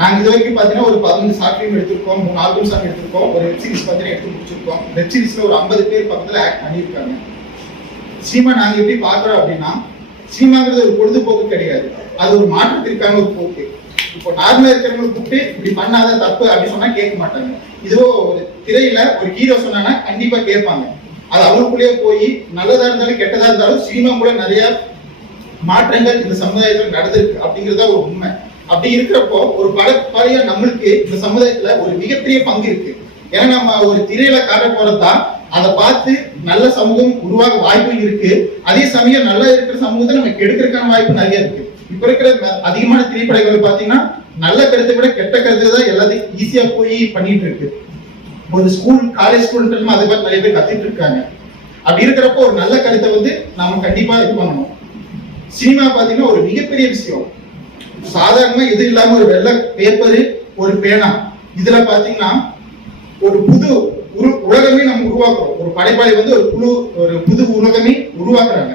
நாங்க இது வரைக்கும் பாத்தீங்கன்னா ஒரு 15 ஷார்ட் ஃபிலிம் எடுத்திருக்கோம், 3 ஆல்பம் சாங் எடுத்திருக்கோம், ஒரு வெப் சீரிஸ் பாத்தீங்கன்னா எடுத்து முடிச்சிருக்கோம். வெப் சீரிஸ்ல ஒரு 50 பேர் பக்கத்துல ஆக்ட் பண்ணியிருக்காங்க. சினிமா நாங்க எப்படி பாக்குறோம் அப்படின்னா, சினிமாங்கிறது ஒரு பொழுதுபோக்கு கிடையாது, அது ஒரு மாற்றத்திற்கான ஒரு போக்கு. இப்போ நார்மலா இருக்கிறவங்களுக்கு கூப்பிட்டு இப்படி பண்ணாத தப்பு அப்படின்னு சொன்னா கேட்க மாட்டாங்க. இதுவோ ஒரு திரையில ஒரு ஹீரோ சொன்னாங்கன்னா கண்டிப்பா கேட்பாங்க. அது அவங்களுக்குள்ளேயே போய் நல்லதா இருந்தாலும் கெட்டதா இருந்தாலும் சினிமா கூட நிறைய மாற்றங்கள் இந்த சமுதாயத்தில் நடந்திருக்கு அப்படிங்கிறதா ஒரு உண்மை. அப்படி இருக்கிறப்போ ஒரு பழைய நம்மளுக்கு இந்த சமுதாயத்துல ஒரு மிகப்பெரிய பங்கு இருக்கு. ஏன்னா நம்ம ஒரு திரையில காட்ட போறதா அதை பார்த்து நல்ல சமூகம் உருவாக வாய்ப்பு இருக்கு. அதே சமயம் நல்லா இருக்கிற சமூகத்தை நம்ம கெடுக்கிறதுக்கான வாய்ப்பு நிறைய இருக்கு. இப்ப இருக்கிற அதிகமான திரைப்படங்கள் பாத்தீங்கன்னா நல்ல கருத்தை விட கெட்ட கருத்து தான் எல்லாத்தையும் ஈஸியா போய் பண்ணிட்டு இருக்கு. ஒரு ஸ்கூல் காலேஜ் ஸ்டூடெண்ட் அதை பார்த்து நிறைய பேர் கத்துட்டு இருக்காங்க. அப்படி இருக்கிறப்போ ஒரு நல்ல கருத்தை வந்து நாம கண்டிப்பா இது பண்ணணும். சினிமா பாத்தீங்கன்னா ஒரு மிகப்பெரிய விஷயம். சாதாரணமா இது இல்லாம ஒரு வெள்ளை பேப்பரு, ஒரு பேனா, இதுல பாத்தீங்கன்னா ஒரு புது உலகமே நம்ம உருவாக்குறோம். ஒரு படைப்பாளி வந்து ஒரு புது உலகமே உருவாக்குறாங்க.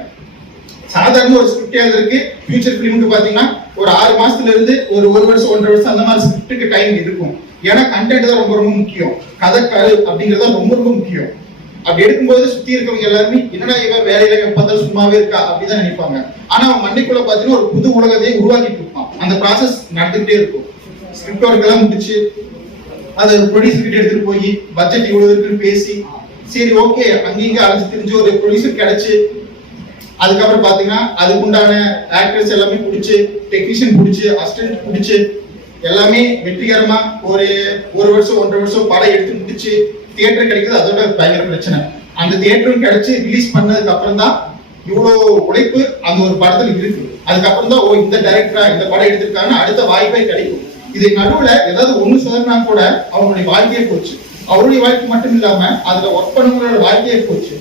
சாதாரண ஒரு ஸ்கிரிப்ட் எழுதுறதுக்கு ஃபியூச்சர் ஃபிலிமுக்கு பாத்தீங்கன்னா ஒரு 6 மாசத்துல இருந்து ஒரு வருஷம் 1.5 வருஷம் அந்த மாதிரி ஸ்கிரிப்டுக்கு டைம் இருக்கும். ஏன்னா கண்டென்ட் தான் ரொம்ப முக்கியம், கதைக்காரு அப்படிங்கறது ரொம்ப முக்கியம். அப்படி எடுக்கும்போது சுத்தி இருக்கிறவங்க எல்லாருமே என்னடா இவன் வேலையில பார்த்தாலும் சும்மாவே இருக்கா அப்படிதான் நினைப்பாங்க. ஆனா அவன் மண்டைக்குள்ள பாத்தீங்கன்னா ஒரு புது உலகத்தையே உருவாக்கிட்டு இருப்பான். அந்த ப்ராசஸ் நடந்துகிட்டே இருக்கும். ஸ்கிரிப்ட் ஒர்க் எல்லாம் முடிச்சு அதை ப்ரொடியூசர் கிட்ட எடுத்துட்டு போய் பட்ஜெட் இவ்வளவு இருக்குன்னு பேசி சரி ஓகே அங்கீங்க அழைச்சு தெரிஞ்சு ஒரு ப்ரொடியூசர் கிடைச்சு அதுக்கப்புறம் பாத்தீங்கன்னா அதுக்கு உண்டான ஆக்டர்ஸ் எல்லாமே பிடிச்சு, டெக்னீஷியன் பிடிச்சு, அசிஸ்டன்ட் பிடிச்சு எல்லாமே வெற்றிகரமா ஒரு வருஷம் 1.5 வருஷம் படம் எடுத்து முடிச்சு தியேட்டர் கிடைக்குது. அதோட பயங்கர பிரச்சனை. அந்த தியேட்டரும் கிடைச்சு ரிலீஸ் பண்ணதுக்கு அப்புறம் தான் இவ்வளவு உழைப்பு அந்த ஒரு படத்துல இருக்கு. அதுக்கப்புறம் தான் இந்த டைரக்டரா இந்த படம் எடுத்திருக்காங்க அடுத்த வாய்ப்பே கிடைக்கும். இது நடுவுல ஏதாவது ஒண்ணு சொன்னா கூட அவங்களுடைய வாழ்க்கையே போச்சு. அவருடைய வாழ்க்கை மட்டும் இல்லாம அதுல ஒர்க் பண்ணவங்களோட வாழ்க்கையே போச்சு.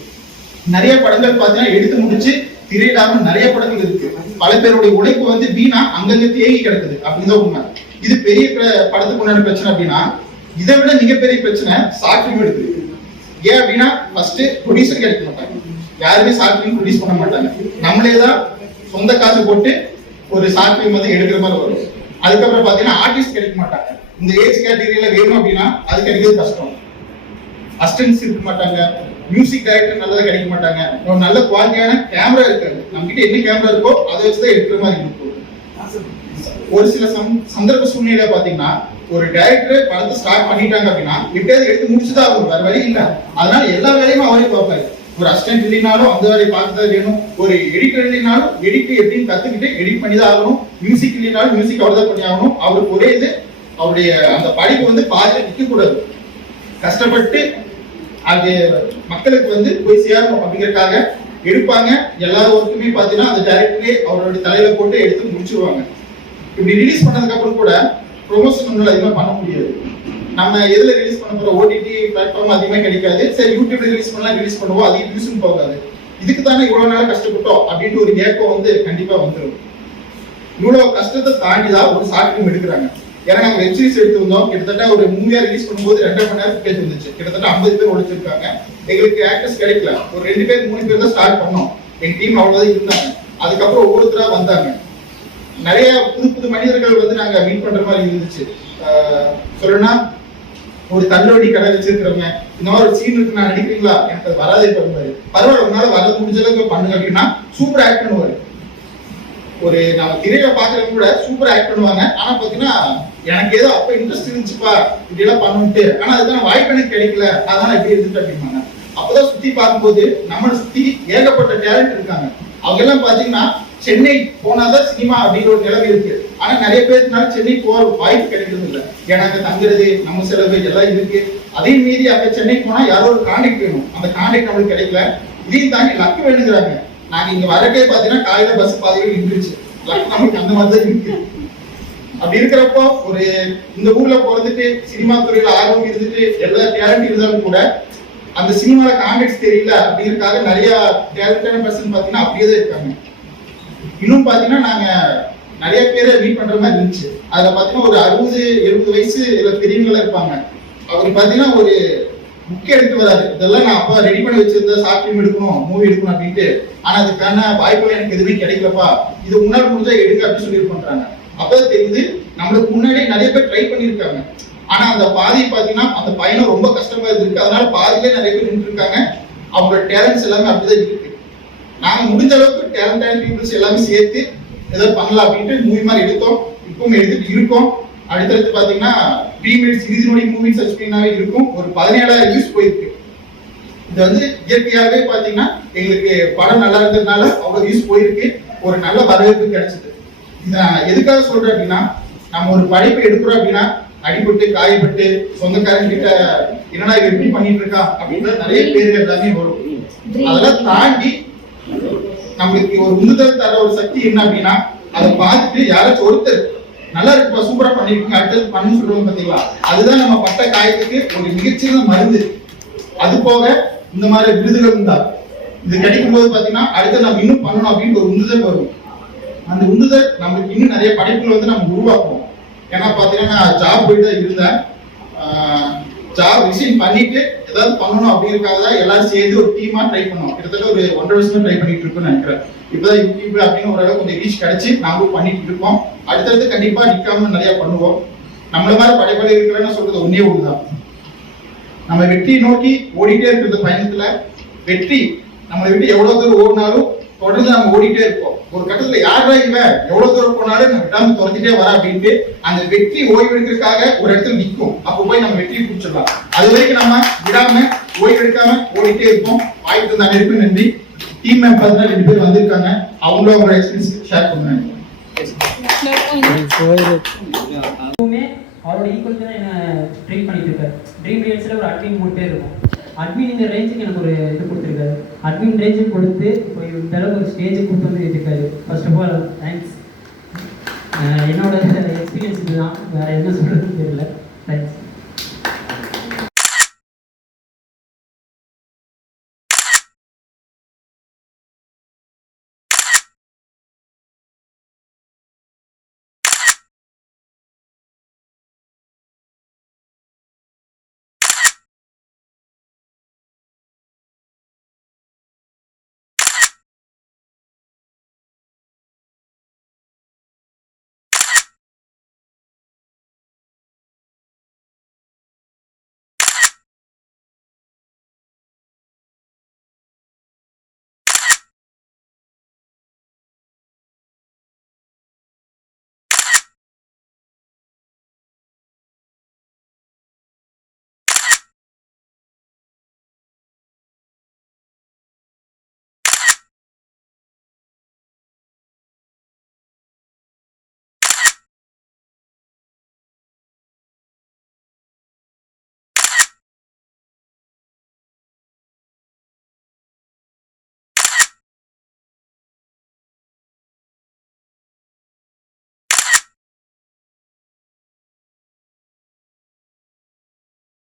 நிறைய படங்கள் பாத்தீங்கன்னா எடுத்து முடிச்சு திரையிடாம நிறைய படங்கள் இருக்கு. பல பேருடைய உழைப்பு வந்து வீணா அங்கங்க தேங்கி கிடக்குது அப்படின்னு உண்மை. இது பெரிய படத்துக்கு உண்டான பிரச்சனை. அப்படின்னா இதை விட மிகப்பெரிய பிரச்சனை ஷார்ட் ஃபிலிம் எடுக்குது. ஏன் அப்படின்னா ஃபர்ஸ்ட் ப்ரொடியூசர் கிடைக்க மாட்டாங்க, யாருமே ஷார்ட் ஃபிலிம் ப்ரொடியூஸ் பண்ண மாட்டாங்க. நம்மளே தான் சொந்த காசு போட்டு ஒரு ஷார்ட் ஃபிலிம் வந்து எடுக்கிற மாதிரி வரும். அதுக்கப்புறம் பாத்தீங்கன்னா ஆர்டிஸ்ட் கிடைக்க மாட்டாங்க. இந்த ஏஜ் கேட்டகரியில வேணும் அப்படின்னா அது கிடைக்கிறது கஷ்டம். அசிஸ்டன்ஸ் இருக்க மாட்டாங்க, மியூசிக் டைரக்டர் நல்லதா கிடைக்க மாட்டாங்க, ஒரு நல்ல குவாலிட்டியான கேமரா இருக்காது. நம்ம கிட்ட என்ன கேமரா இருக்கோ அதை வச்சுதான் எடுக்கிற மாதிரி இருக்கும். ஒரு சில சந்தர்ப்ப சூழ்நிலை பாத்தீங்கன்னா ஒரு டைரக்டர் படத்தை ஸ்டார்ட் பண்ணிட்டாங்க அப்படின்னா எப்படியாவது எடுத்து முடிச்சுதான் ஆகும், வேற வழி இல்லை. அதனால எல்லா வேலையுமே அவரே பார்ப்பாரு. ஒரு அசிஸ்டன்ட் இல்லைனாலும் அந்த வேலையை பார்த்துதான் வேணும். ஒரு எடிட்டர் இல்லைனாலும் எடிட் எப்படின்னு கத்துக்கிட்டு எடிட் பண்ணி தான் ஆகணும். மியூசிக் இல்லைனாலும் மியூசிக் அவர் தான் பண்ணி ஆகணும். அவருக்கு ஒரே இது அவருடைய அந்த படிப்பு வந்து பாதியில நிற்க கூடாது. கஷ்டப்பட்டு அது மக்களுக்கு வந்து போய் சேரணும் அப்படிங்கறதுக்காக எடுப்பாங்க. எல்லாரும் ஒர்க்குமே பாத்தீங்கன்னா அந்த டைரக்டரே அவருடைய தலையில போட்டு எடுத்து முடிச்சிருவாங்க. இப்படி ரிலீஸ் பண்ணதுக்கு அப்புறம் கூட ப்ரொமோஷன் அதிகமா பண்ண முடியாது. நம்ம எதுல ரிலீஸ் பண்ண போறோம், ஓடிடி பிளாட்ஃபார்ம் அதிகமா கிடைக்காது. சரி யூடியூப்ல ரிலீஸ் பண்ணுவோம், அதிக வியூஸும் போகாது. இதுக்கு தானே இவ்வளவு நாள் கஷ்டப்பட்டோம் அப்படின்ட்டு ஒரு ஏக்கம் வந்து கண்டிப்பா வந்துடும். இவ்வளவு கஷ்டத்தை தாண்டிதான் ஒரு ஷார்ட் ஃபிலிம் எடுக்கிறாங்க. ஏன்னா நாங்க வெப் சீரிஸ் எடுத்து வந்தோம். கிட்டத்தட்ட ஒரு 3 இயர் ரிலீஸ் பண்ணும்போது 2.5 மணி நேரம் ஃபுட்டேஜ் வந்துச்சு. கிட்டத்தட்ட 50 பேர் உழைச்சிருக்காங்க. எங்களுக்கு ஆக்டர்ஸ் கிடைக்கல. ஒரு 2 பேர் 3 பேர் தான் ஸ்டார்ட் பண்ணோம். எங்க டீம் அவ்வளவுதான் இருந்தாங்க. அதுக்கப்புறம் ஒவ்வொருத்தரா வந்தாங்க. நிறைய புது மனிதர்கள் வந்து நாங்க மீட் பண்ற மாதிரி இருந்துச்சு. சொல்லணும்னா ஒரு தள்ளுவண்டி கடை வச்சிருக்கிறவங்க இந்த மாதிரி ஒரு சீன் இருக்கு, நான் நடிக்கிறீங்களா, எனக்கு அது வராதே பண்ணுவாரு. பரவாயில்ல உன்னால வர முடிஞ்ச அளவுக்கு பண்ணுங்க அப்படின்னா சூப்பர் ஆக்ட் பண்ணுவாரு. ஒரு நம்ம திரையில பாக்குறவங்க கூட சூப்பர் ஆக்ட் பண்ணுவாங்க. ஆனா பாத்தீங்கன்னா எனக்கு ஏதோ அப்ப இன்ட்ரெஸ்ட் இருந்துச்சுப்பா இப்படி எல்லாம் பண்ணுட்டு, ஆனா அதுக்கான வாய்ப்பு எனக்கு கிடைக்கல, அதான் இப்படி இருந்துட்டு அப்படிம்பாங்க. அப்பதான் சுத்தி பார்க்கும்போது நம்மளை சுத்தி ஏகப்பட்ட டேலண்ட் இருக்காங்க. அவங்க எல்லாம் பாத்தீங்கன்னா சென்னை போனாதான் சினிமா அப்படிங்கிற ஒரு நிலைமை இருக்கு. ஆனா நிறைய பேருக்குனால சென்னை போற வாய்ப்பு கிடைக்கிறது இல்லை. ஏன்னா அங்க தங்குறது நம்ம செலவு எல்லாம் இருக்கு. அதே மீறி அங்க சென்னை போனா யாரோ ஒரு கான்டாக்ட் வேணும், அந்த கான்டாக்ட் நம்மளுக்கு கிடைக்கல. இதையும் தாண்டி லக்கு வேணுங்கிறாங்க. நாங்க இங்க வரக்கே பாத்தீங்கன்னா காலையில பஸ் பாதையில நின்றுச்சு. லக்கு நம்மளுக்கு அந்த மாதிரிதான் இருக்கு. அப்படி இருக்கிறப்போ ஒரு இந்த ஊர்ல பிறந்துட்டு சினிமா துறையில ஆர்வம் இருந்துட்டு எல்லா டேலண்ட் இருந்தாலும் கூட அந்த சினிமால கான்டாக்ட்ஸ் தெரியல அப்படிங்கிறதுக்காக நிறைய டேலண்டான பர்சன் பாத்தீங்கன்னா அப்படியே தான் இருக்காங்க. இன்னும் பாத்தீங்கன்னா நாங்க நிறைய பேரை மீட் பண்ற மாதிரி இருந்துச்சு. அதுல பாத்தீங்கன்னா ஒரு 60-70 வயசு பெரியவங்களா இருப்பாங்க. அவர் பாத்தீங்கன்னா ஒரு புக் எடுத்து வராது. இதெல்லாம் நான் அப்பா ரெடி பண்ணி வச்சிருந்த ஷார்ட் ஃபிலிம் எடுக்கணும், மூவி எடுக்கணும் அப்படின்ட்டு. ஆனா அதுக்கான வாய்ப்புகள் எனக்கு எதுவுமே கிடைக்கலப்பா, இது முன்னாடி முடிஞ்சா எடுக்க அப்படின்னு சொல்லி பண்றாங்க. அப்பதான் தெரியுது நம்மளுக்கு முன்னாடியே நிறைய பேர் ட்ரை பண்ணியிருக்காங்க. ஆனா அந்த பாதி பாத்தீங்கன்னா அந்த பயணம் ரொம்ப கஷ்டமா இருக்கு. அதனால பாதியிலே நிறைய பேர் நின்று இருக்காங்க. அவங்களோட டேலண்ட்ஸ் எல்லாமே அப்படிதான் இருக்கு. நாங்க முடிஞ்ச அளவுக்கு டேலண்டான பீப்புள்ஸ் எல்லாமே சேர்த்து ஏதாவது பண்ணலாம் அப்படின்ட்டு மூவி மாதிரி எடுத்தோம். இப்பவும் எடுத்துட்டு இருக்கோம். அடுத்தடுத்து பாத்தீங்கன்னா ப்ரீமியர் சீரிஸோட மூவி சர்ச் பண்ணாவே இருக்கும். ஒரு 17,000 வியூஸ் போயிருக்கு. இது வந்து இயற்கையாகவே பாத்தீங்கன்னா எங்களுக்கு படம் நல்லா இருந்ததுனால அவ்வளவு வியூஸ் போயிருக்கு. ஒரு நல்ல வரவேற்பு கிடைச்சது. இதை நான் எதுக்காக சொல்றேன் அப்படின்னா, நம்ம ஒரு படைப்பை எடுக்கிறோம் அப்படின்னா அடிபட்டு காயப்பட்டு சொந்தக்காரங்க கிட்ட என்னடா எப்படி பண்ணிட்டு இருக்கா அப்படின்ற நிறைய பேர் எல்லாமே வரும். அதெல்லாம் தாண்டி நம்மளுக்கு ஒரு உந்துதல் தர ஒரு சக்தி என்ன அப்படின்னா, அதை பார்த்துட்டு யாராச்சும் ஒருத்தர் நல்லா இருக்குப்பா சூப்பரா பண்ணிருக்கீங்க அடுத்தது பண்ணு சொல்லுவோம் பாத்தீங்களா, அதுதான் நம்ம பட்ட காயத்துக்கு ஒரு மிகச்சிறந்த மருந்து. அது போக இந்த மாதிரி விருதுகள் இருந்தா இது கிடைக்கும் போது பாத்தீங்கன்னா அடுத்து நம்ம இன்னும் பண்ணணும் அப்படின்னு ஒரு உந்துதல் வரும். அந்த உந்துதல் நம்மளுக்கு இன்னும் நிறைய படைப்புகள் வந்து நம்ம உருவாக்குவோம். ஏன்னா பாத்தீங்கன்னா நான் ஜாப் போயிட்டு தான் இருந்தேன். ஜாப் ரிசைன் பண்ணிட்டு ஏதாவது பண்ணணும் அப்படிங்கிறதுக்காக தான் எல்லாரும் சேர்ந்து ஒரு டீமா ட்ரை பண்ணோம். கிட்டத்தட்ட ஒரு 1.5 வருஷமா ட்ரை பண்ணிட்டு இருக்கோம்னு நினைக்கிறேன். இப்பதான் யூடியூப் அப்படின்னு ஓரளவு கொஞ்சம் ரீச் கிடைச்சி நாங்களும் பண்ணிட்டு இருக்கோம். அடுத்தடுத்து கண்டிப்பா நிக்காம நிறைய பண்ணுவோம். நம்மள மாதிரி படைப்பாளி இருக்கிறேன்னு சொல்றது ஒன்னே ஒண்ணுதான், நம்ம வெற்றியை நோக்கி ஓடிட்டே இருக்கிறது பயணத்துல வெற்றி நம்மளை விட்டு எவ்வளவு தூரம் ஓடினாலும் தொடர்ந்து நம்ம ஓடிட்டே இருப்போம். ஒரு கட்டத்துல யாரா இவன் எவ்வளவு தூரம் போனாலும் நம்ம விடாம துறந்துட்டே வர அப்படின்ட்டு அந்த வெற்றி ஓய்வு எடுக்கிறதுக்காக ஒரு இடத்துல நிற்கும். அப்போ போய் நம்ம வெற்றியை பிடிச்சிடலாம். அது வரைக்கும் நம்ம விடாம ஓய்வு எடுக்காம ஓடிட்டே இருப்போம். வாய்ப்பு இருந்த அனைவருக்கும் நன்றி. டீம் மெம்பர்ஸ் 2 பேர் வந்திருக்காங்க. அவங்களும் அவங்களோட எக்ஸ்பீரியன்ஸ் ஷேர் பண்ணுவாங்க. அவரோட ஈக்குவல் தான் என்ன ட்ரீட் பண்ணிட்டு இருக்காரு. ட்ரீம் ரியல்ஸில் ஒரு அட்மின் 3 பேர் இருக்கும். அட்மின் ரேஞ்சுக்கு எனக்கு ஒரு இது கொடுத்துருக்காரு. அட்மின் ரேஞ்சுக்கு கொடுத்து இப்போ இந்த அளவுக்கு ஒரு ஸ்டேஜுக்கு கூப்பிட்டு வந்து வச்சிருக்காரு. First of all thanks. என்னோட எக்ஸ்பீரியன்ஸ் இதுதான், வேறு என்ன சொல்கிறதுன்னு தெரியல. தேங்க்ஸ்.